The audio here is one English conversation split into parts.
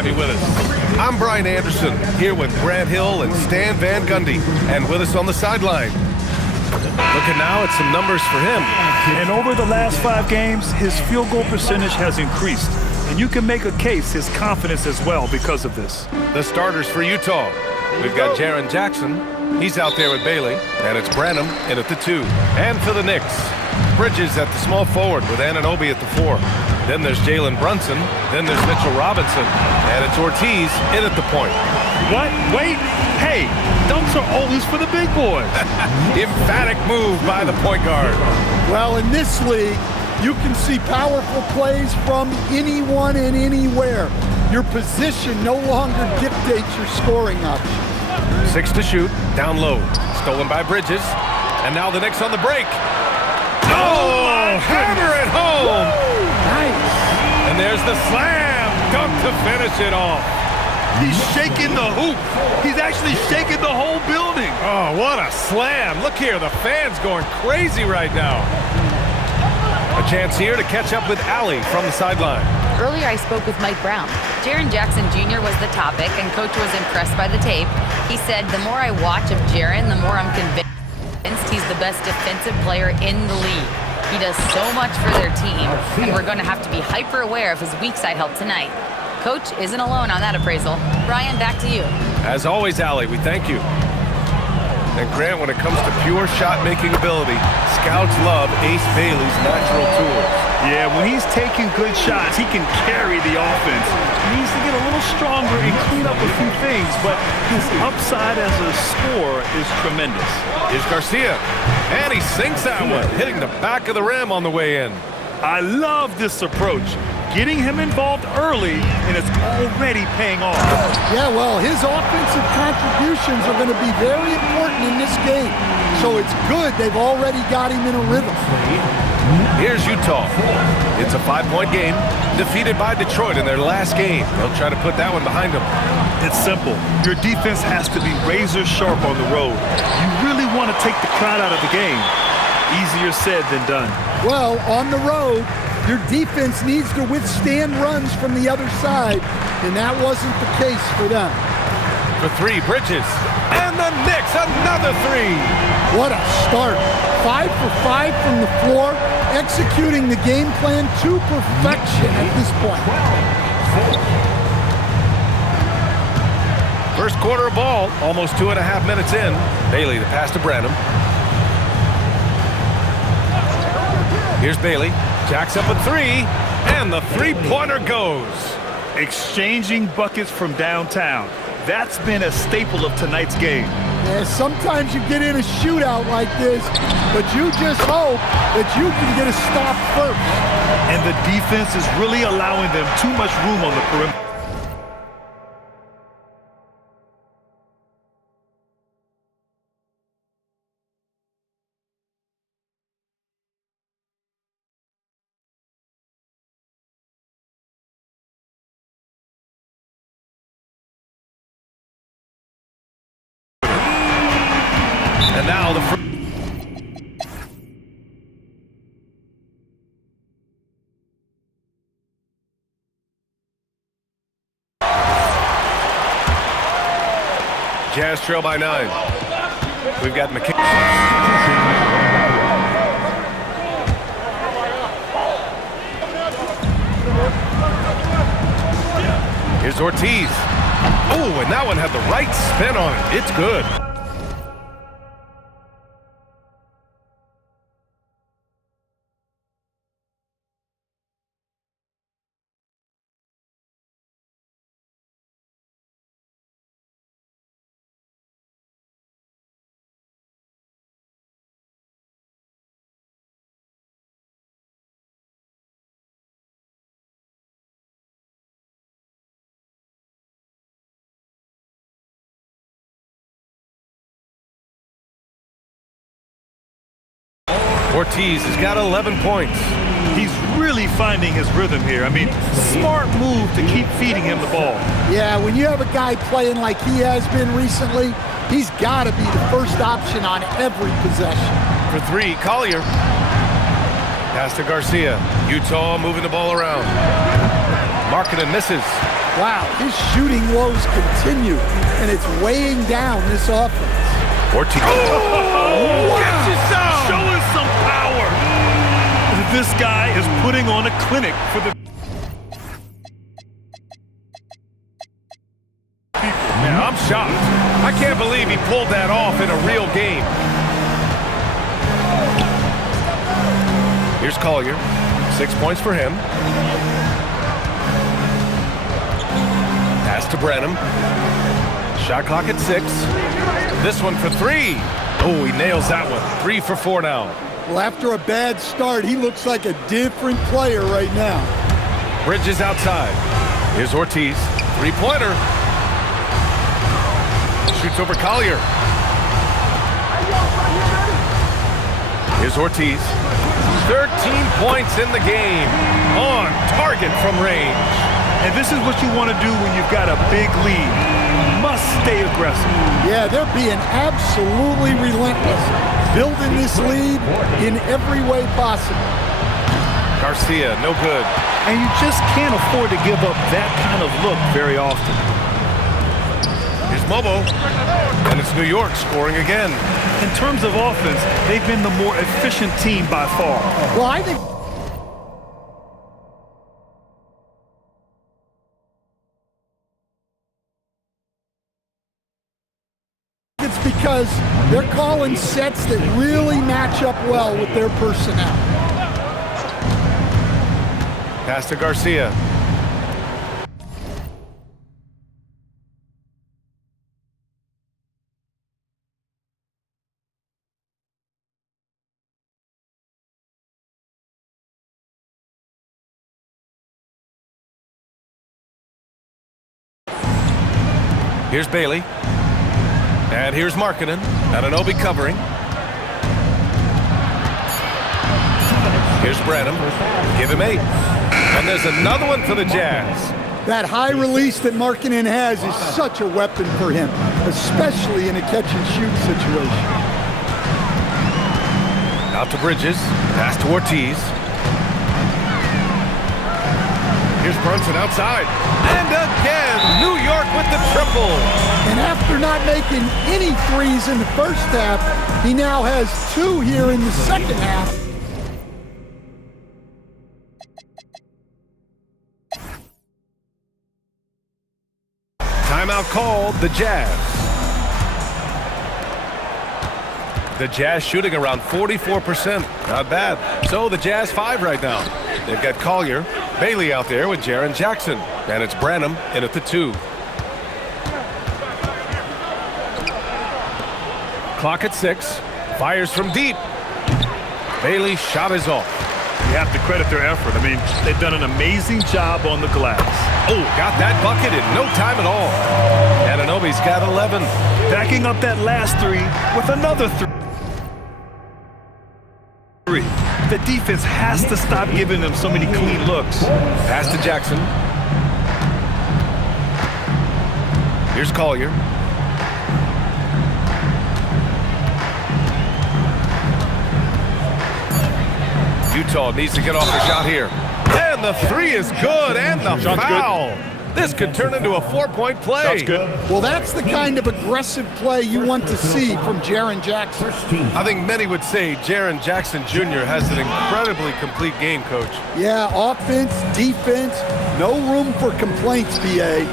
have you with us. I'm Brian Anderson, here with Grant Hill and Stan Van Gundy. And with us on the sideline, looking now at some numbers for him. And over the last 5 games, his field goal percentage has increased. And you can make a case his confidence as well because of this. The starters for Utah. We've got Jaren Jackson. He's out there with Bailey. And it's Branham in at the 2. And for the Knicks, Bridges at the small forward with Anunoby at the 4. Then there's Jalen Brunson. Then there's Mitchell Robinson. And it's Ortiz in at the point. What? Wait. Hey, dunks are always for the big boys. Emphatic move by the point guard. Well, in this league, you can see powerful plays from anyone and anywhere. Your position no longer dictates your scoring options. 6 to shoot, down low. Stolen by Bridges. And now the Knicks on the break. Oh, hammer it home. Nice. And there's the slam dunk to finish it off. He's shaking the hoop. He's actually shaking the whole building. Oh, what a slam. Look here, the fans going crazy right now. A chance here to catch up with Allie from the sideline. Earlier I spoke with Mike Brown. Jaren Jackson Jr. was the topic, and Coach was impressed by the tape. He said, the more I watch of Jaren, the more I'm convinced he's the best defensive player in the league. He does so much for their team, and we're going to have to be hyper-aware of his weak side help tonight. Coach isn't alone on that appraisal. Brian, back to you. As always, Allie, we thank you. And Grant, when it comes to pure shot-making ability, scouts love Ace Bailey's natural tools. Yeah, when he's taking good shots, he can carry the offense. He needs to get a little stronger and clean up a few things, but his upside as a scorer is tremendous. Here's Garcia, and he sinks that one, hitting the back of the rim on the way in. I love this approach. Getting him involved early, and it's already paying off. Yeah, well, his offensive contributions are going to be very important in this game. So it's good they've already got him in a rhythm. Here's Utah. It's a 5-point game, defeated by Detroit in their last game. They'll try to put that one behind them. It's simple. Your defense has to be razor sharp on the road. You really want to take the crowd out of the game. Easier said than done. Well, on the road, your defense needs to withstand runs from the other side, and that wasn't the case for them. For 3, Bridges. And the Knicks, another 3. What a start. 5 for 5 from the floor, executing the game plan to perfection at this point. First quarter of ball, almost 2.5 minutes in. Bailey, the pass to Branham. Here's Bailey. Jacks up a 3, and the 3-pointer goes. Exchanging buckets from downtown. That's been a staple of tonight's game. Yeah, sometimes you get in a shootout like this, but you just hope that you can get a stop first. And the defense is really allowing them too much room on the perimeter. And now the Jazz trail by 9. We've got McKinney. Here's Ortiz. Oh, and that one had the right spin on it. It's good. Ortiz has got 11 points. He's really finding his rhythm here. I mean, smart move to keep feeding him the ball. Yeah, when you have a guy playing like he has been recently, he's got to be the first option on every possession. For 3, Collier. Pass to Garcia. Utah moving the ball around. Markkanen misses. Wow, his shooting woes continue, and it's weighing down this offense. Ortiz. Showing some power. This guy is putting on a clinic for the... Yeah, I'm shocked. I can't believe he pulled that off in a real game. Here's Collier. 6 points for him. Pass to Branham. Shot clock at 6. This one for 3. Oh, he nails that one. 3 for 4 now. Well, after a bad start, he looks like a different player right now. Bridges outside. Here's Ortiz. 3-pointer. Shoots over Collier. Here's Ortiz. 13 points in the game. On target from range. And this is what you want to do when you've got a big lead. Must stay aggressive. Yeah, they're being absolutely relentless, building this lead in every way possible. Garcia, no good. And you just can't afford to give up that kind of look very often. Here's Mobo. And it's New York scoring again. In terms of offense, they've been the more efficient team by far. Well, I think it's because they're calling sets that really match up well with their personnel. Pass to Garcia. Here's Bailey. And here's Markkanen. Anunoby covering. Here's Branham. Give him 8. And there's another one for the Jazz. That high release that Markkanen has is such a weapon for him, especially in a catch-and-shoot situation. Out to Bridges. Pass to Ortiz. Here's Brunson outside. And again, New York with the triple. And after not making any threes in the first half, he now has 2 here in the second half. Timeout called, the Jazz. The Jazz shooting around 44%. Not bad. So the Jazz 5 right now. They've got Collier, Bailey out there with Jaren Jackson. And it's Branham in at the 2. Clock at 6. Fires from deep. Bailey shot is off. You have to credit their effort. I mean, they've done an amazing job on the glass. Oh, got that bucket in no time at all. Anunoby's got 11. Backing up that last 3 with another 3. The defense has to stop giving them so many clean looks. Pass to Jackson. Here's Collier. Utah needs to get off the shot here. And the 3 is good, and the foul. This could turn into a 4-point play. That's good. Well, that's the kind of aggressive play you want to see from Jaren Jackson. I think many would say Jaren Jackson Jr. has an incredibly complete game, Coach. Yeah, offense, defense, no room for complaints, BA.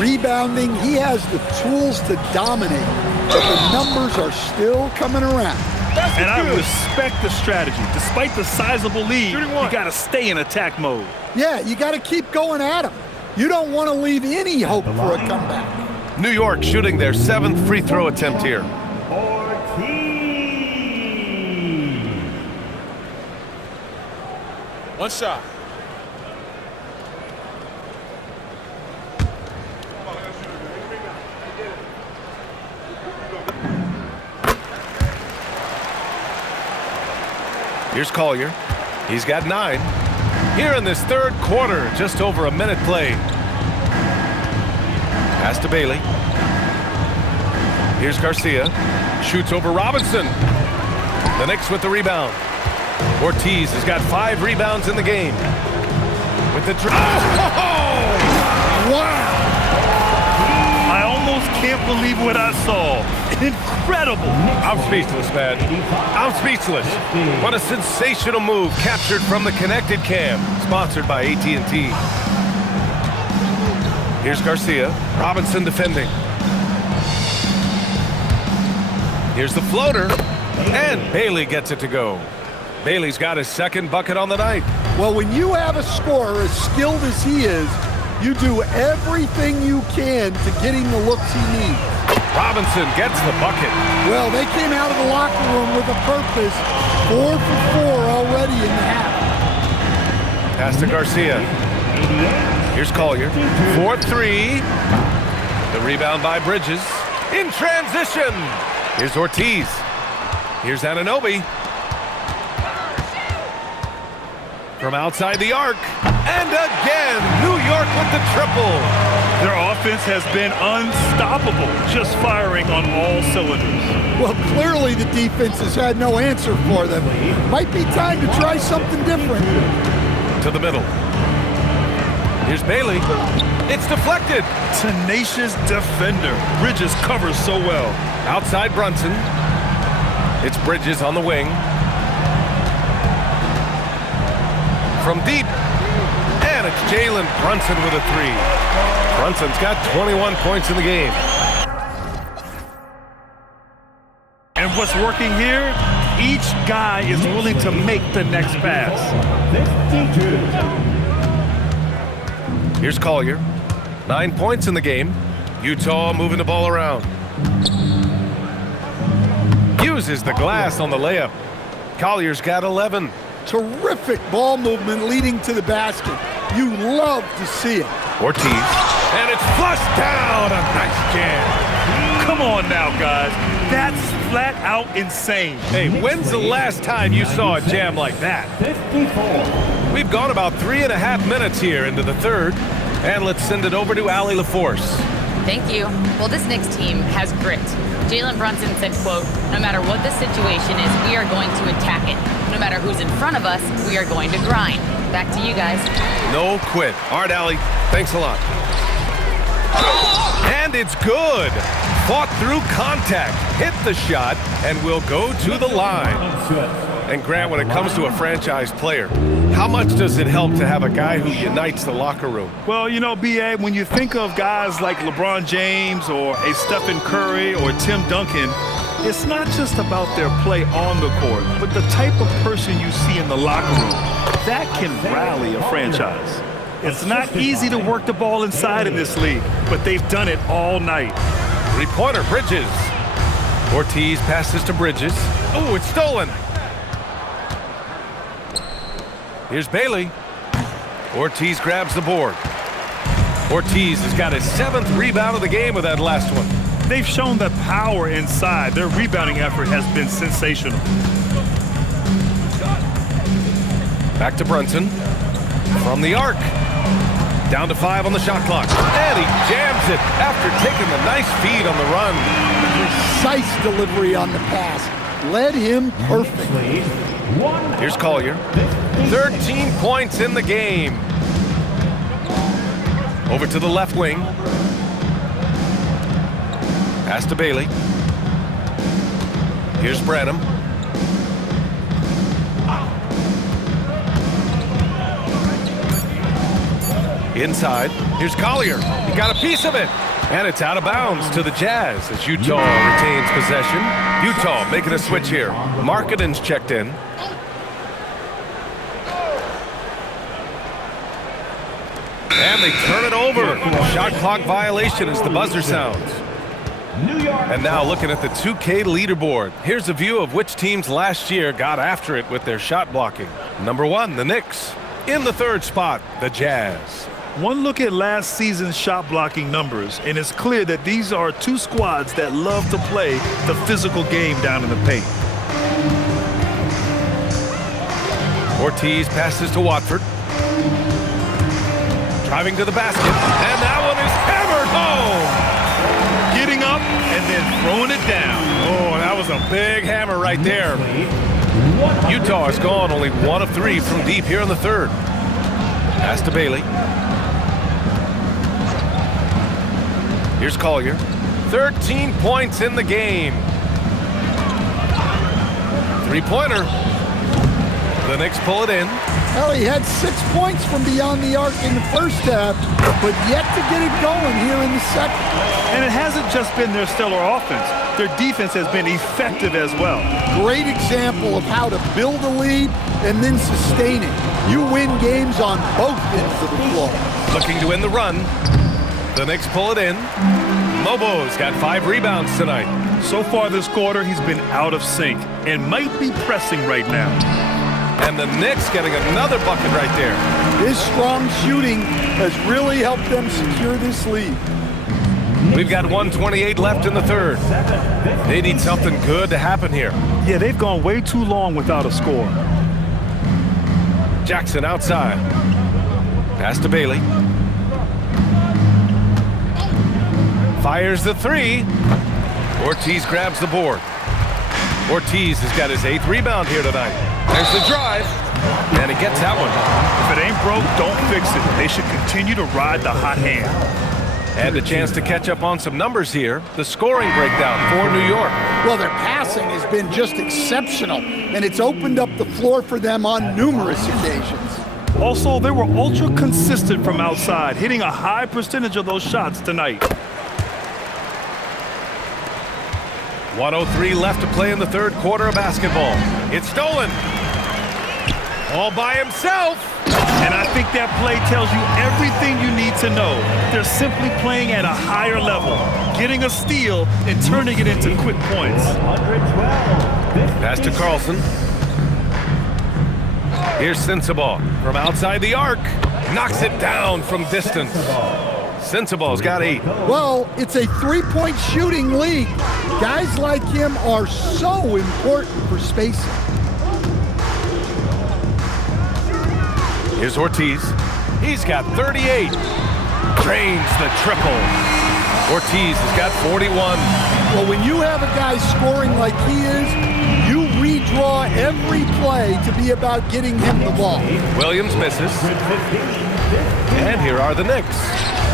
Rebounding, he has the tools to dominate, but the numbers are still coming around. And I respect the strategy. Despite the sizable lead, you got to stay in attack mode. Yeah, you got to keep going at him. You don't want to leave any hope for a comeback. New York shooting their 7th free throw attempt here. One shot. Here's Collier. He's got 9. Here in this 3rd quarter, just over a minute played. Pass to Bailey. Here's Garcia. Shoots over Robinson. The Knicks with the rebound. Ortiz has got 5 rebounds in the game. With the... Oh! Wow! believe what I saw. Incredible. I'm speechless, man. I'm speechless. What a sensational move captured from the Connected Cam, sponsored by AT&T. Here's Garcia. Robinson defending. Here's the floater. And Bailey gets it to go. Bailey's got his second bucket on the night. Well, when you have a scorer as skilled as he is, you do everything you can to get him the looks he needs. Robinson gets the bucket. Well, they came out of the locker room with a purpose. 4 for 4 already in the half. Pass to Garcia. Here's Collier. 4-3. The rebound by Bridges. In transition. Here's Ortiz. Here's Anunoby. From outside the arc. And again, New York with the triple. Their offense has been unstoppable, just firing on all cylinders. Well, clearly the defense has had no answer for them. Might be time to try something different. To the middle. Here's Bailey. It's deflected. Tenacious defender. Bridges covers so well. Outside Brunson. It's Bridges on the wing. From deep. And it's Jalen Brunson with a three. Brunson's got 21 points in the game. And what's working here? Each guy is willing to make the next pass. Here's Collier. 9 points in the game. Utah moving the ball around. Uses the glass on the layup. Collier's got 11. Terrific ball movement leading to the basket. You love to see it. Ortiz. And it's flushed down. A nice jam. Come on now, guys. That's flat out insane. Hey, when's the last time you saw a jam like that? 54. We've gone about 3.5 minutes here into the third. And let's send it over to Allie LaForce. Thank you. Well, this Knicks team has grit. Jalen Brunson said, quote, "No matter what the situation is, we are going to attack it. No matter who's in front of us, we are going to grind." Back to you guys. No quit. All right, Allie. Thanks a lot. And it's good. Fought through contact. Hit the shot and will go to the line. And Grant, when it comes to a franchise player, how much does it help to have a guy who unites the locker room? Well, you know, B.A., when you think of guys like LeBron James or a Stephen Curry or Tim Duncan, it's not just about their play on the court, but the type of person you see in the locker room. That can rally a franchise. It's not easy to work the ball inside in this league, but they've done it all night. Three-pointer, Bridges. Ortiz passes to Bridges. Oh, it's stolen. Here's Bailey. Ortiz grabs the board. Ortiz has got his 7th rebound of the game with that last one. They've shown the power inside. Their rebounding effort has been sensational. Back to Brunson. From the arc. Down to 5 on the shot clock. And he jams it after taking the nice feed on the run. Precise delivery on the pass. Led him perfectly. Here's Collier. 13 points in the game. Over to the left wing. Pass to Bailey. Here's Branham. Inside. Here's Collier. He got a piece of it. And it's out of bounds to the Jazz as Utah retains possession. Utah making a switch here. Markkanen's checked in. And they turn it over. Shot clock violation as the buzzer sounds. And now looking at the 2K leaderboard. Here's a view of which teams last year got after it with their shot blocking. Number 1, the Knicks. In the 3rd spot, the Jazz. One look at last season's shot blocking numbers, and it's clear that these are two squads that love to play the physical game down in the paint. Ortiz passes to Watford. Driving to the basket, and that one is hammered home. Getting up and then throwing it down. Oh, that was a big hammer right there. Utah has gone only 1 of 3 from deep here in the 3rd. Pass to Bailey. Here's Collier. 13 points in the game. Three-pointer. The Knicks pull it in. Well, he had 6 points from beyond the arc in the first half, but yet to get it going here in the second. And it hasn't just been their stellar offense. Their defense has been effective as well. Great example of how to build a lead and then sustain it. You win games on both ends of the floor. Looking to win the run. The Knicks pull it in. Lobo's got 5 rebounds tonight. So far this quarter, he's been out of sync and might be pressing right now. And the Knicks getting another bucket right there. His strong shooting has really helped them secure this lead. We've got 1:28 left in the third. They need something good to happen here. Yeah, they've gone way too long without a score. Jackson outside. Pass to Bailey. Fires the three. Ortiz grabs the board. Ortiz has got his 8th rebound here tonight. There's the drive. And he gets that one. If it ain't broke, don't fix it. They should continue to ride the hot hand. And a chance to catch up on some numbers here. The scoring breakdown for New York. Well, their passing has been just exceptional, and it's opened up the floor for them on numerous occasions. Also, they were ultra consistent from outside, hitting a high percentage of those shots tonight. 1:03 left to play in the third quarter of basketball. It's stolen. All by himself. And I think that play tells you everything you need to know. They're simply playing at a higher level, getting a steal and turning it into quick points. Pass to Carlson. Here's Sensabaugh from outside the arc. Knocks it down from distance. Sensabaugh's got 8. Well, it's a three-point shooting league. Guys like him are so important for spacing. Here's Ortiz. He's got 38. Drains the triple. Ortiz has got 41. Well, when you have a guy scoring like he is, you redraw every play to be about getting him the ball. Williams misses. And here are the Knicks.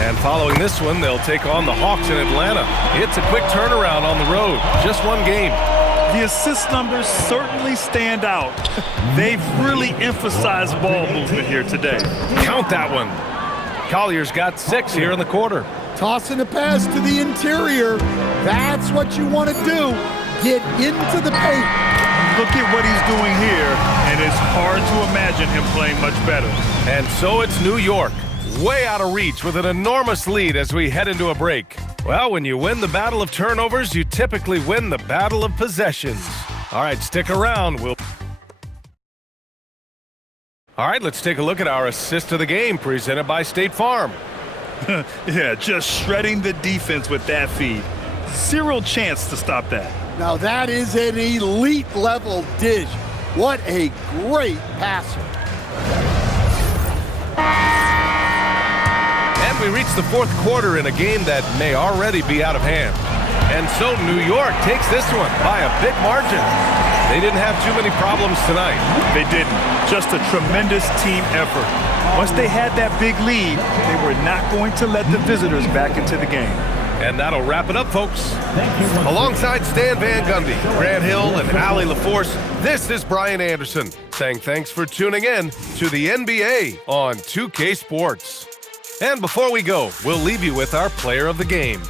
And following this one, they'll take on the Hawks in Atlanta. It's a quick turnaround on the road. Just one game. The assist numbers certainly stand out. They've really emphasized ball movement here today. Count that one. Collier's got 6 here in the quarter. Tossing a pass to the interior. That's what you want to do. Get into the paint. Look at what he's doing here, and it's hard to imagine him playing much better. And so it's New York, way out of reach with an enormous lead as we head into a break. Well, when you win the battle of turnovers, you typically win the battle of possessions. All right, stick around. All right, let's take a look at our assist of the game presented by State Farm. Yeah, just shredding the defense with that feed. Zero chance to stop that. Now that is an elite level dish. What a great passer. And we reach the fourth quarter in a game that may already be out of hand. And so New York takes this one by a big margin. They didn't have too many problems tonight. They didn't. Just a tremendous team effort. Once they had that big lead, they were not going to let the visitors back into the game. And that'll wrap it up, folks. Alongside Stan Van Gundy, Grant Hill, and Allie LaForce, this is Brian Anderson saying thanks for tuning in to the NBA on 2K Sports. And before we go, we'll leave you with our player of the game.